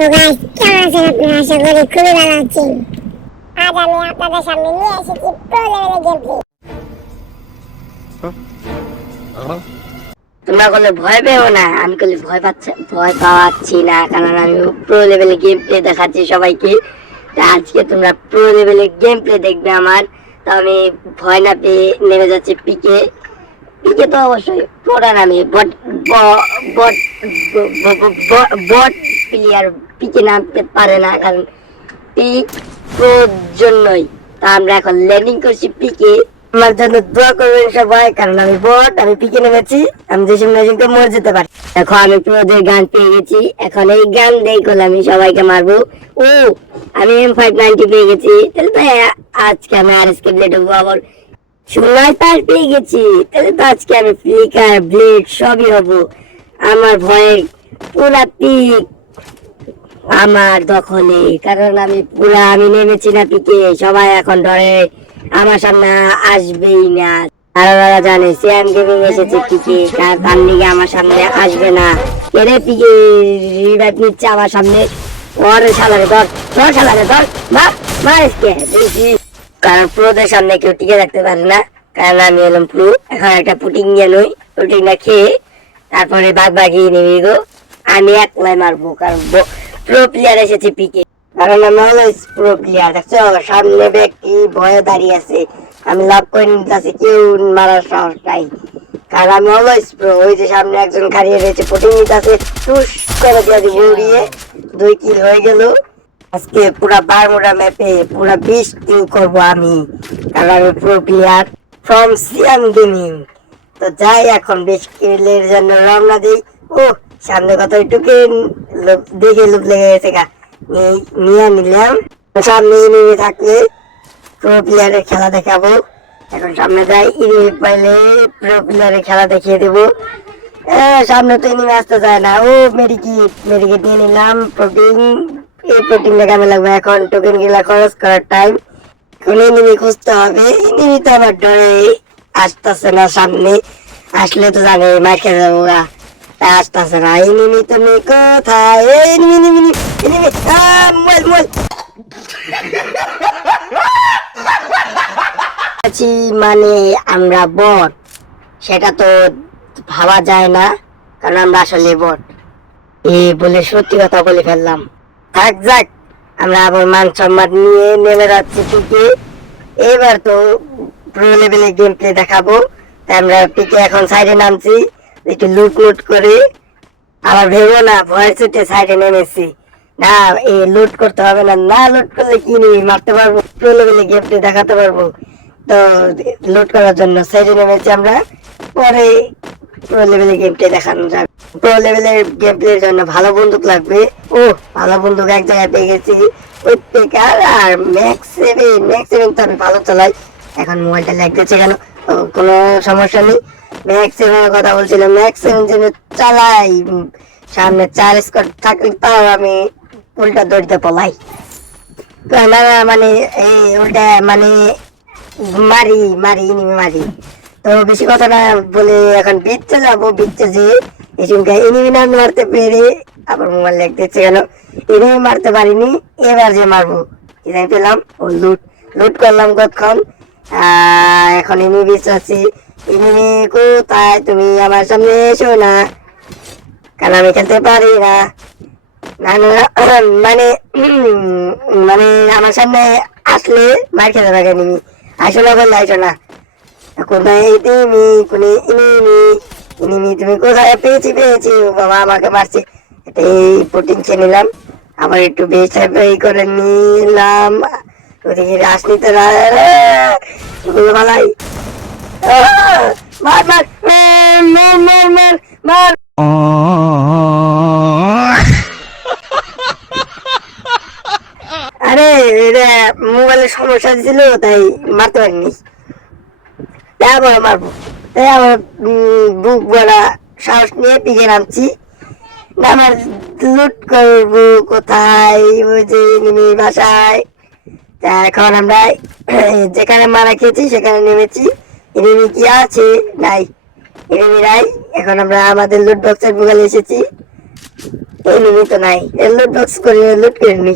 তো গাইস, কেমন আছেন আপনারা? আশা করি খুবই ভালো আছেন। আজ আমি আপনাদের সামনে নিয়ে এসেছি প্রো লেভেলের গেম প্লে। তোমরা বলে ভয় পেও না, আমি বলি ভয় পাচ্ছি না, কারণ আমি প্রো লেভেলে গেম প্লে দেখাচ্ছি সবাইকে। আজকে তোমরা প্রো লেভেলে গেম প্লে দেখবে আমার। তো আমি ভয় না পেয়ে নেমে যাচ্ছি পিকে। পিকে তো অবশ্যই প্রোরা নামে বট বট বট প্লেয়ার পিকে নামতে পারে না, কারণ পিক প্রোর জন্যই। তা আমরা এখন ল্যান্ডিং করছি পিকে। আমার জন্য দোয়া করবেন সবাই, কারণ আমি বট, আমি পিকে নেমেছি, আমি যে সিমুলেশনকে মরে যেতে পারি। দেখো আমি প্রোদের গান পেয়ে গেছি, এখন এই গান দিয়ে করলে আমি সবাইকে মারবো। ও আমি M590 পেয়ে গেছি, তাহলে তো আজকে আমি RSK ব্লেড হবো। আবার স্নাইপার পেয়ে গেছি, তাহলে তো আজকে আমি ফ্লিকার ব্লেড সবই হবো। আমার ভয়ে পুরা পিক আমার দখলে, কারণ আমি নেমেছি না পিকে। সবাই এখন ডরে, আমার সামনে আসবেই না। তারা জানে সিয়াম গেমিং এসেছে পিকে, তার লিগে আমার সামনে আসবে না। এরে পিকে রিভাইভ নিচ্ছে আমার সামনে। ওর শালারে ধর, ধর শালারে ধর, মার এসকে বেশি। কারণ প্রোদের সামনে কেউ টিকে রাখতে পারে না, কারণ আমি হলাম প্রো। এখন একটা পুটিং নিয়ে নই, পুটিংটা খেয়ে তারপরে বাগ বাগিয়ে নেবে গো। আমি একলাই মারবো, কারণ প্রো প্লেয়ার এসেছে পিকে। কারণ আমি অলওয়েজ প্রো প্লেয়ার। দেখছো সামনে ব্যক্তি ভয়ে দাঁড়িয়ে আছে, আমি লাভ করে নিতেছি, কেউ মারার সাহস নাই, কারণ আমি অলওয়েজ প্রো। ওই যে সামনে একজন খাড়িয়ে রয়েছে, পুটিং নিতেছে, টুস করে দিয়ে দিব উড়িয়ে। 2 কিল হয়ে গেল। আজকে পুরা বারমুডা ম্যাপে পুরা 20 কিল করবো আমি, কারণ আমি pro player from Siam gaming. তো যাই এখন 20 কিলের জন্য রওনা দিই। ও সামনে কত একটুকে দেখে লুপ লেগে গেছে গা, নিয়ে নিলাম। সামনে ইনিমি থাকলে প্রো প্লেয়ারের খেলা দেখাবো। এখন সামনে যাই, ইনিমি পাইলে প্রো প্লেয়ারের খেলা দেখিয়ে দেবো। সামনে তো ইনিমি আসতে যায় না। ও মেডিকেট নিয়ে নিলাম। প্রোটিন, এই প্রোটিনটা কামে লাগবে। এখন টোকেন গুলা খরচ করার টাইম। এখন ইনিমি খুঁজতে হবে। ইনিমি তো আমার ডরে আসতেছে না সামনে, আসলে তো জানে মার খেয়ে যাবো গা, আসতেছে না। ইনিমি তুমি কোথায়? মানে আমরা বট, সেটা তো ভাবা যায় না, কারণ আমরা আসলে বট। এই বলে সত্যি কথা বলে ফেললাম। থাক যাক, আমরা আবার মান সম্মান নিয়ে নেমে যাচ্ছি পিকে। এবার তো প্রো লেভেলে গেম প্লে দেখাবো। তাই আমরা পিকে এখন সাইডে নামছি, একটু লুট করে। আবার ভেবো না ভয়ের চুটে সাইডে নেমেছি, না এই লুট করতে হবে না। না লুট করলে কি নিবি, মারতে পারবো, প্রো লেভেলে গেম প্লে দেখাতে পারবো। তো লুট করার জন্য সাইডে নেমেছি আমরা, পরে প্রো লেভেলে গেম প্লে দেখানো যাবে। প্রো লেভেলের গেম প্লের জন্য ভালো বন্দুক লাগবে। ও ভালো বন্দুক এক জায়গায় পেয়ে গেছি, উইথপিকার আর ম্যাক্স 7 তো আমি ভালো চালাই। এখন মোবাইলটা ল্যাগ দিচ্ছে কেন? কোনো সমস্যা নেই, ম্যাক্স 7 কথা বলছিলাম। ম্যাক্স 7 যে চালাই, সামনে 4 স্কোর থাকলে তাও আমি উল্টা দৌড়তে পলাই। না মানে এই উল্টা মানে মারি। তো বেশি কথা না বলে এখন বিচে যাবো। বিচে যে এসবকে এনিমি না মারতে পেরে আবার মোবাইল ল্যাগ দিচ্ছে কেন? এনিমি মারতে পারিনি, এবার যে মারবো কি জানি পেলাম। ও লুট করলাম কতক্ষণ। এখন এনিমি বেঁচে আছি। এনিমি কোথায়? তুমি আমার সামনে এসো না, কারণ আমি খেলতে পারি না। মানে মানে আমার সামনে আসলে মার খেতে থাকে এনিমি। আসো না বললে আসো না। কোথায় তুমি? কোন ইনিমি তুমি কোথায়? পেয়েছি বাবা, আমাকে মারছে। এই প্রোটিন খেয়ে নিলাম, আবার একটু বেশ করে নিলাম। ওদিকে রাজনীতি ভালাই মার মার মার মার মার মার। আরে এটা মোবাইলের সমস্যা ছিল, তাই মারতে পারিনি। মারবো, তাই আমার বুক ভরা সাহস নিয়ে পিকে নামছি। আমার লুট করবো কোথায়? ওই যে এনিমি বাসায়। তা এখন আমরা যেখানে মারা খেয়েছি সেখানে নেমেছি। এনিমি কি আছে? নাই, এনিমি নাই। এখন আমরা আমাদের লুট বক্সের বুগালে এসেছি। এনিমি তো নাই, লুট বক্স করে লুট করে নি।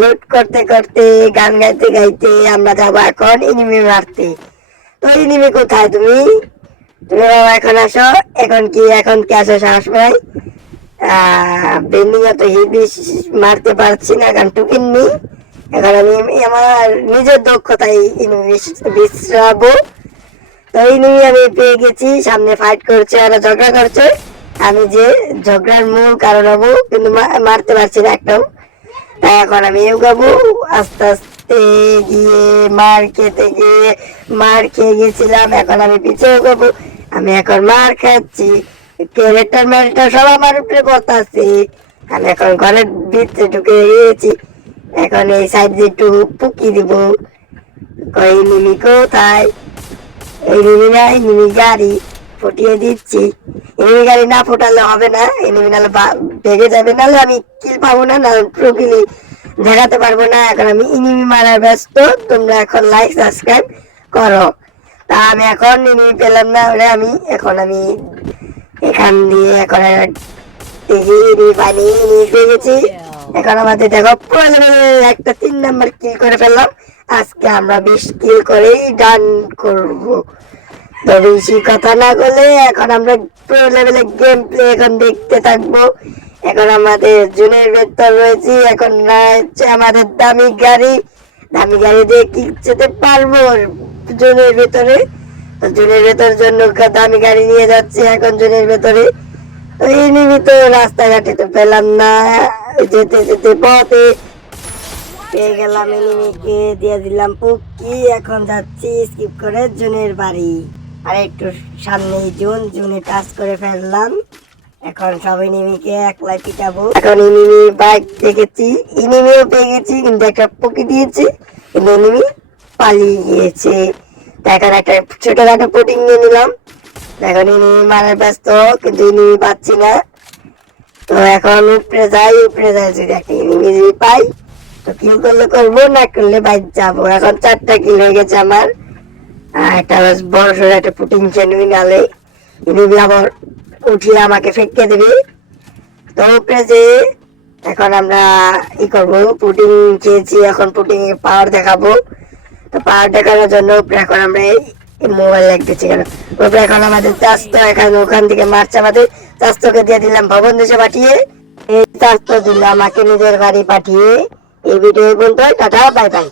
লুট করতে করতে গান গাইতে গাইতে আমরা যাবো এখন এনিমি মারতে। তো এনিমি কোথায় তুমি? তুমি বাবা এখন আসো। এখন কি আসো সাহস ভাই? বেন্ডিং তো হেভি মারতে পারছি না, কারণ টুকিন নি। এখন আমি আমার নিজের দক্ষতায় এনিমি বিশ্রাবো। তো এনিমি আমি পেয়ে গেছি, সামনে ফাইট করছে আর ঝগড়া করছে। আমি যে ঝগড়ার মূল কারণ হবো, কিন্তু মারতে পারছি না একটাও। তাই এখন আমি এগোবো আস্তে আস্তে গিয়ে মার খেয়ে গেছিলাম, এখন আমি পিছিয়ে এগোবো। আমি এখন মার খাচ্ছি, ক্যারেক্টার ম্যারেক্টার সব আমার উপরে পড়তাছে। আমি এখন ঘরের ভিতরে ঢুকে গিয়েছি, এখন এই সাইড দিয়ে একটু পুকি দিব। কই নিমি কোথায়? এই নিমি নাই, নিমি গাড়ি ফুটিয়ে দিচ্ছি। এনিমি গাড়ি না ফোটালে হবে না, এনিমি নাহলে ভেঙে যাবে, নাহলে আমি কিল পাবো না, প্রো কিল দেখাতে পারবো না। এখন আমি এনিমি মারার ব্যস্ত, তোমরা এখন লাইক সাবস্ক্রাইব করো। তা আমি এখন এনিমি পেলাম না, আমি এখান দিয়ে এখন পানি পেয়ে গেছি। এখন আমাদের দেখো একটা 3 নাম্বার কিল করে ফেললাম। আজকে আমরা 20 কিল করেই ডান করবো। তো বেশি কথা না বলে এখন আমরা প্রো লেভেলের গেম প্লে এখন দেখতে থাকবো। এখন আমাদের জুনের ভেতর রয়েছি, এখন হচ্ছে আমাদের দামি গাড়ি দিয়ে কি যেতে পারবো জুনের ভেতরে। তো জুনের ভেতর জন্য দামি গাড়ি নিয়ে যাচ্ছি এখন জুনের ভেতরে। এনিমি তো রাস্তাঘাটে তো পেলাম না, যেতে যেতে পথে পেয়ে গেলাম এনিমিকে, দিয়ে দিলাম পুকি। এখন যাচ্ছি স্কিপ করে জুনের বাড়ি। আর একটু সামনে জুনে টাচ করে ফেললাম। এখন সব এনিমিকে একলাই পিটাবো। এখন এনিমি বাইক দেখেছি, এনিমিও পেয়ে গেছি, কিন্তু একটা পুকি দিয়েছি, কিন্তু এনিমি পালিয়ে গিয়েছে। এখন একটা ছোটখাটো পুটিং নিয়ে নিলাম। এখন এনিমি মারার ব্যস্ত, কিন্তু এনিমি পাচ্ছি না। তো এখন উপরে যাই যদি একটা এনিমি যদি পাই তো কিল করলে করবো, না করলে বাইক যাবো। এখন 4টা কিল হয়ে গেছে আমার। একটা বড় সড়ো একটা পুটিং চেনুই, নালে এনিমি আবার উঠিয়ে আমাকে ফেঁকে দেবে। তো উপরে যে এখন আমরা করবো, পুটিং খেয়েছি, এখন পুটিং এর পাওয়ার দেখাবো। তো পাওয়ার দেখানোর জন্য উপরে এখন আমরা মোবাইল লাগতেছি, কেন উপরে এখন আমাদের চাস্তো এখন ওখান থেকে মারছে, আমাদের চাস্তোকে দিয়ে দিলাম ভবন দেশে পাঠিয়ে। এই চাস্তো দিল আমাকে নিজের বাড়ি পাঠিয়ে। এই ভিডিও বলতে টাটা, বাই বাই।